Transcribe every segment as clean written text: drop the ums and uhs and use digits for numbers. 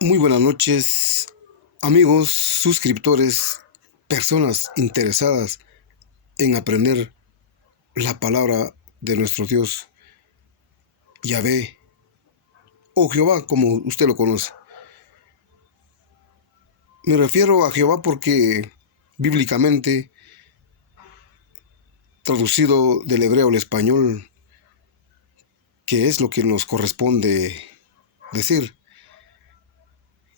Muy buenas noches, amigos, suscriptores, personas interesadas en aprender la palabra de nuestro Dios, Yahvé, o Jehová, como usted lo conoce. Me refiero a Jehová porque bíblicamente, traducido del hebreo al español, que es lo que nos corresponde decir,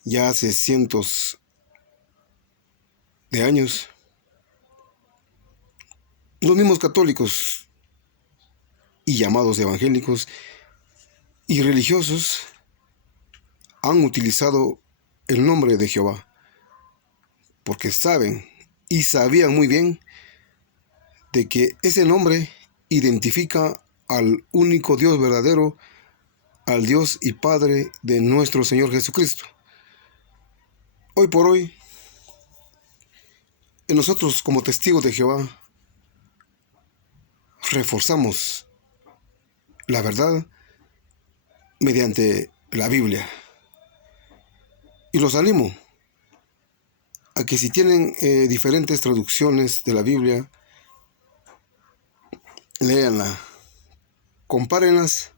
ya hace cientos de años, los mismos católicos y llamados evangélicos y religiosos han utilizado el nombre de Jehová, porque saben y sabían muy bien de que ese nombre identifica al único Dios verdadero, al Dios y Padre de nuestro Señor Jesucristo. Hoy por hoy, nosotros como testigos de Jehová reforzamos la verdad mediante la Biblia. Y los animo a que si tienen diferentes traducciones de la Biblia, léanla, compárenlas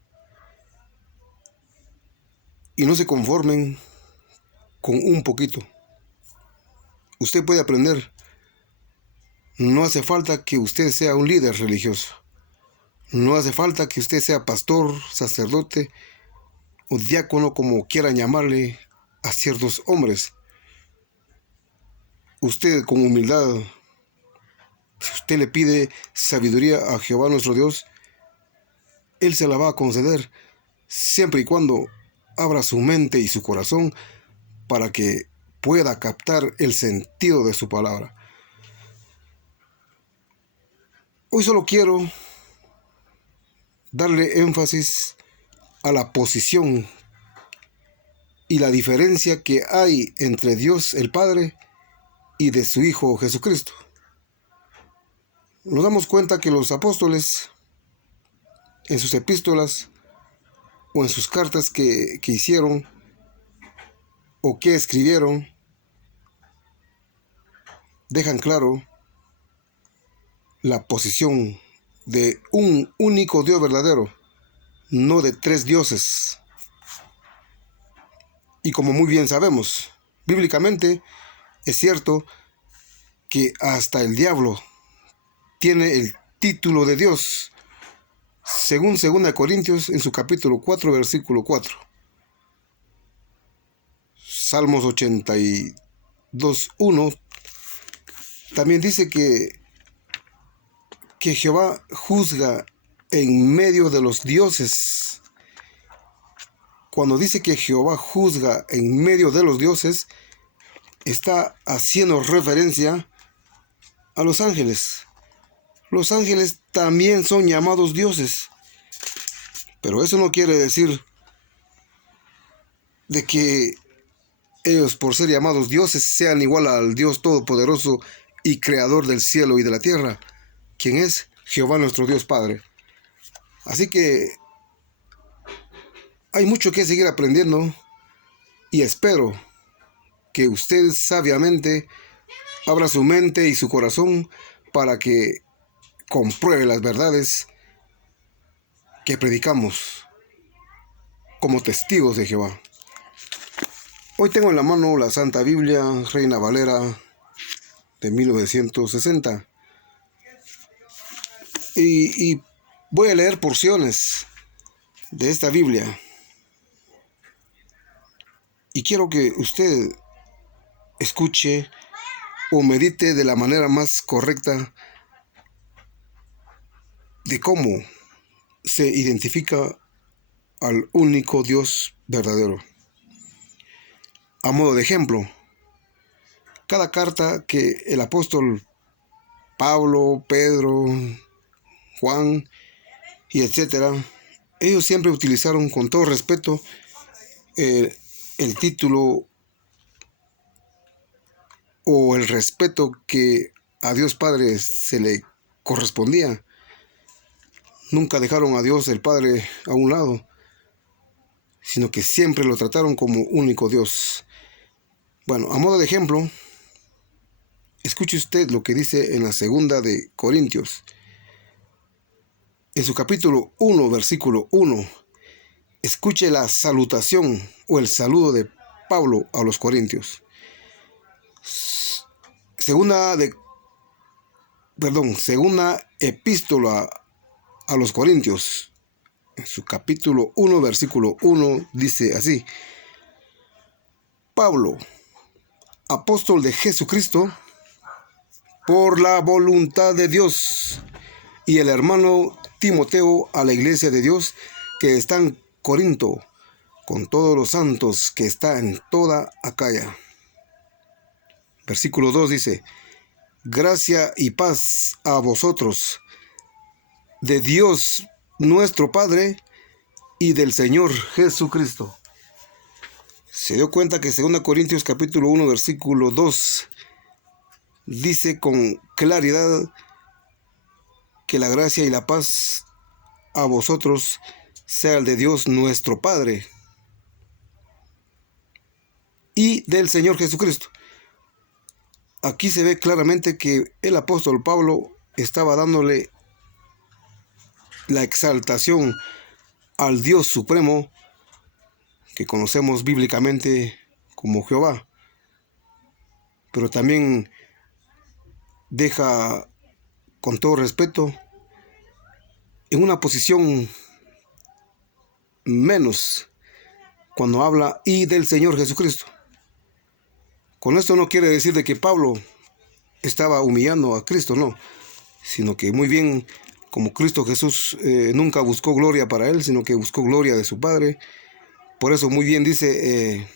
y no se conformen con un poquito. Usted puede aprender. No hace falta que usted sea un líder religioso. No hace falta que usted sea pastor, sacerdote o diácono, como quieran llamarle a ciertos hombres. Usted con humildad, si usted le pide sabiduría a Jehová nuestro Dios, Él se la va a conceder, siempre y cuando abra su mente y su corazón para que pueda captar el sentido de su palabra. Hoy solo quiero darle énfasis a la posición y la diferencia que hay entre Dios el Padre y de su Hijo Jesucristo. Nos damos cuenta que los apóstoles, en sus epístolas o en sus cartas que hicieron o que escribieron, dejan claro la posición de un único Dios verdadero, no de tres dioses. Y como muy bien sabemos, bíblicamente es cierto que hasta el diablo tiene el título de Dios, según 2 Corintios en su capítulo 4, versículo 4. Salmos 82:1 también dice que Jehová juzga en medio de los dioses. Cuando dice que Jehová juzga en medio de los dioses, está haciendo referencia a los ángeles. Los ángeles también son llamados dioses, pero eso no quiere decir de que ellos, por ser llamados dioses, sean igual al Dios todopoderoso y creador del cielo y de la tierra, quien es Jehová nuestro Dios Padre. Así que hay mucho que seguir aprendiendo y espero que usted sabiamente abra su mente y su corazón para que compruebe las verdades que predicamos como testigos de Jehová. Hoy tengo en la mano la Santa Biblia, Reina Valera de 1960, y voy a leer porciones de esta Biblia. Y quiero que usted escuche o medite de la manera más correcta de cómo se identifica al único Dios verdadero. A modo de ejemplo, cada carta que el apóstol Pablo, Pedro, Juan y etcétera, ellos siempre utilizaron con todo respeto el título o el respeto que a Dios Padre se le correspondía. Nunca dejaron a Dios el Padre a un lado, sino que siempre lo trataron como único Dios. Bueno, a modo de ejemplo, escuche usted lo que dice en la segunda de Corintios. En su capítulo 1, versículo 1, escuche la salutación o el saludo de Pablo a los corintios. Segunda epístola a los corintios, en su capítulo 1, versículo 1, dice así: Pablo, apóstol de Jesucristo, por la voluntad de Dios, y el hermano Timoteo, a la iglesia de Dios que está en Corinto, con todos los santos que está en toda Acaya. Versículo 2 dice: gracia y paz a vosotros, de Dios nuestro Padre y del Señor Jesucristo. Se dio cuenta que 2 Corintios capítulo 1, versículo 2 dice con claridad que la gracia y la paz a vosotros sea el de Dios nuestro Padre y del Señor Jesucristo. Aquí se ve claramente que el apóstol Pablo estaba dándole la exaltación al Dios supremo que conocemos bíblicamente como Jehová, pero también deja, con todo respeto, en una posición menos cuando habla y del Señor Jesucristo. Con esto no quiere decir de que Pablo estaba humillando a Cristo, no, sino que muy bien, como Cristo Jesús nunca buscó gloria para él, sino que buscó gloria de su Padre. Por eso muy bien dice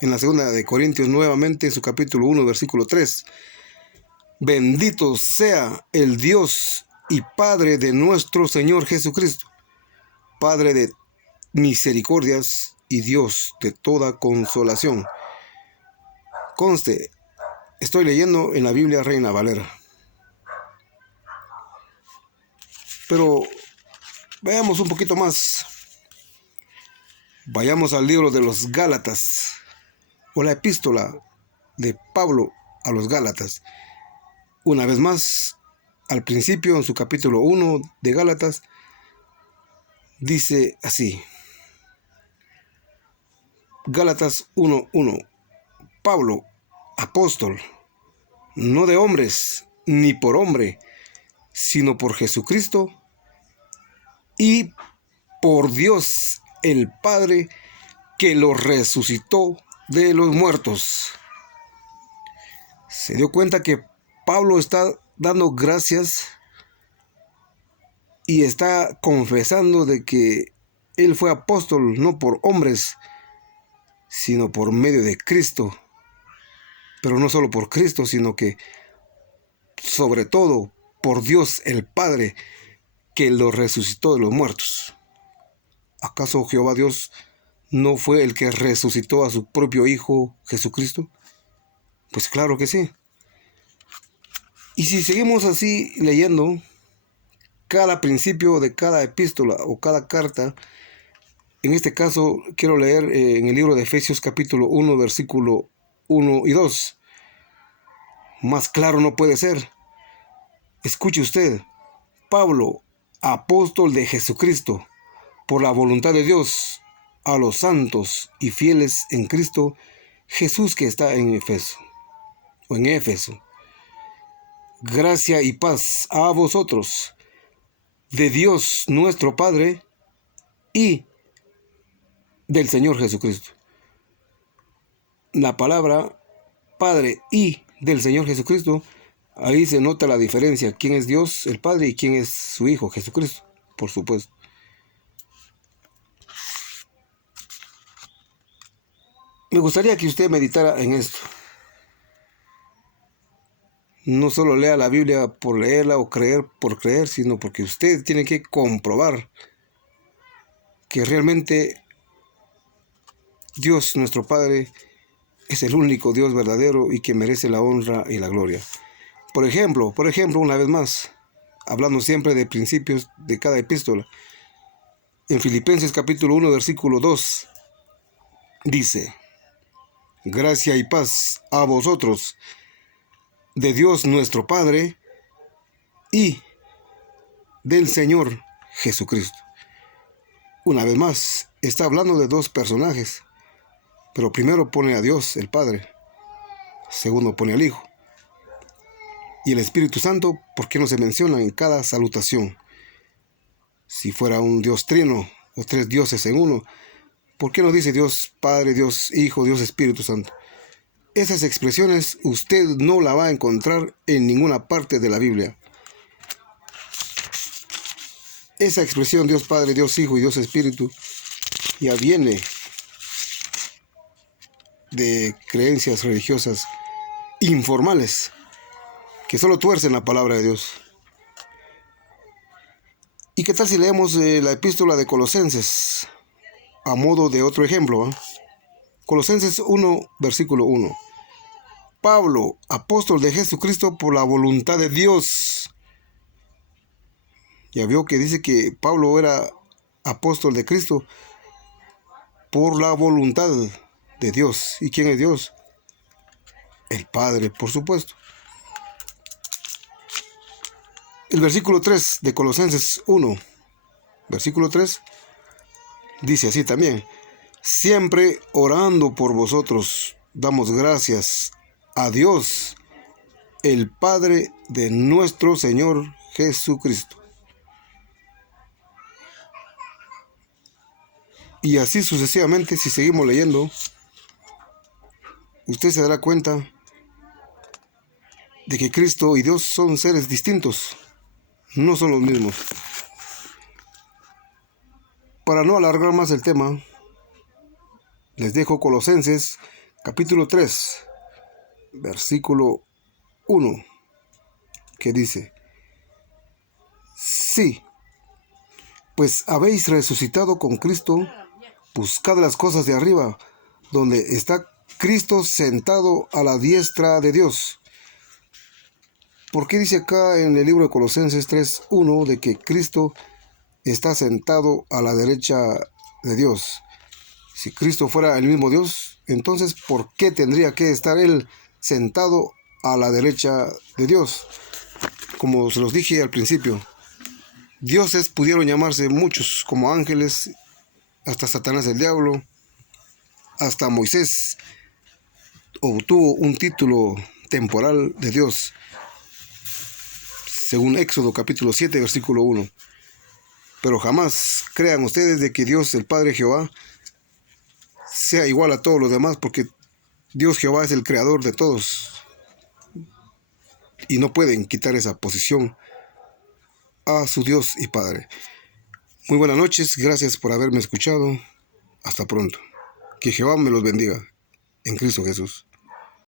en la segunda de Corintios nuevamente, en su capítulo 1, versículo 3, bendito sea el Dios y Padre de nuestro Señor Jesucristo, Padre de misericordias y Dios de toda consolación. Conste, estoy leyendo en la Biblia Reina Valera. Pero veamos un poquito más. Vayamos al libro de los Gálatas, o la epístola de Pablo a los Gálatas. Una vez más, al principio, en su capítulo 1 de Gálatas, dice así. Gálatas 1:1. Pablo, apóstol, no de hombres, ni por hombre, sino por Jesucristo y por Dios el Padre, que lo resucitó de los muertos. Se dio cuenta que Pablo está dando gracias y está confesando de que él fue apóstol no por hombres, sino por medio de Cristo. Pero no solo por Cristo, sino que sobre todo por Dios el Padre, que lo resucitó de los muertos. ¿Acaso Jehová Dios no fue el que resucitó a su propio Hijo Jesucristo? Pues claro que sí. Y si seguimos así leyendo cada principio de cada epístola o cada carta, en este caso quiero leer en el libro de Efesios capítulo 1, versículo 1 y 2. Más claro no puede ser. Escuche usted. Pablo, apóstol de Jesucristo, por la voluntad de Dios, a los santos y fieles en Cristo Jesús que está en Éfeso. Gracia y paz a vosotros, de Dios nuestro Padre y del Señor Jesucristo. La palabra Padre y del Señor Jesucristo, ahí se nota la diferencia. ¿Quién es Dios, el Padre, y quién es su Hijo, Jesucristo? Por supuesto. Me gustaría que usted meditara en esto. No solo lea la Biblia por leerla o creer por creer, sino porque usted tiene que comprobar que realmente Dios, nuestro Padre, es el único Dios verdadero y que merece la honra y la gloria. Por ejemplo, una vez más, hablando siempre de principios de cada epístola, En Filipenses capítulo 1, versículo 2, dice: gracia y paz a vosotros, de Dios nuestro Padre y del Señor Jesucristo. Una vez más, está hablando de dos personajes, pero primero pone a Dios, el Padre, segundo pone al Hijo. Y el Espíritu Santo, ¿por qué no se menciona en cada salutación? Si fuera un Dios trino o tres dioses en uno, ¿por qué no dice Dios Padre, Dios Hijo, Dios Espíritu Santo? Esas expresiones usted no la va a encontrar en ninguna parte de la Biblia. Esa expresión Dios Padre, Dios Hijo y Dios Espíritu ya viene de creencias religiosas informales que solo tuercen la palabra de Dios. ¿Y qué tal si leemos la epístola de Colosenses a modo de otro ejemplo? Colosenses 1, versículo 1. Pablo, apóstol de Jesucristo por la voluntad de Dios. Ya vio que dice que Pablo era apóstol de Cristo por la voluntad de Dios. ¿Y quién es Dios? El Padre, por supuesto. El versículo 3 de Colosenses 1, versículo 3, dice así también: siempre orando por vosotros, damos gracias a Dios, el Padre de nuestro Señor Jesucristo. Y así sucesivamente, si seguimos leyendo, usted se dará cuenta de que Cristo y Dios son seres distintos, no son los mismos. Para no alargar más el tema, les dejo Colosenses capítulo 3, versículo 1, que dice: sí, pues habéis resucitado con Cristo, buscad las cosas de arriba, donde está Cristo sentado a la diestra de Dios. ¿Por qué dice acá en el libro de Colosenses 3:1 de que Cristo está sentado a la derecha de Dios? Si Cristo fuera el mismo Dios, entonces ¿por qué tendría que estar Él sentado a la derecha de Dios? Como se los dije al principio, dioses pudieron llamarse muchos, como ángeles, hasta Satanás el diablo, hasta Moisés obtuvo un título temporal de Dios, según Éxodo capítulo 7, versículo 1. Pero jamás crean ustedes de que Dios, el Padre Jehová, sea igual a todos los demás, porque Dios Jehová es el creador de todos y no pueden quitar esa posición a su Dios y Padre. Muy buenas noches, gracias por haberme escuchado. Hasta pronto. Que Jehová me los bendiga en Cristo Jesús.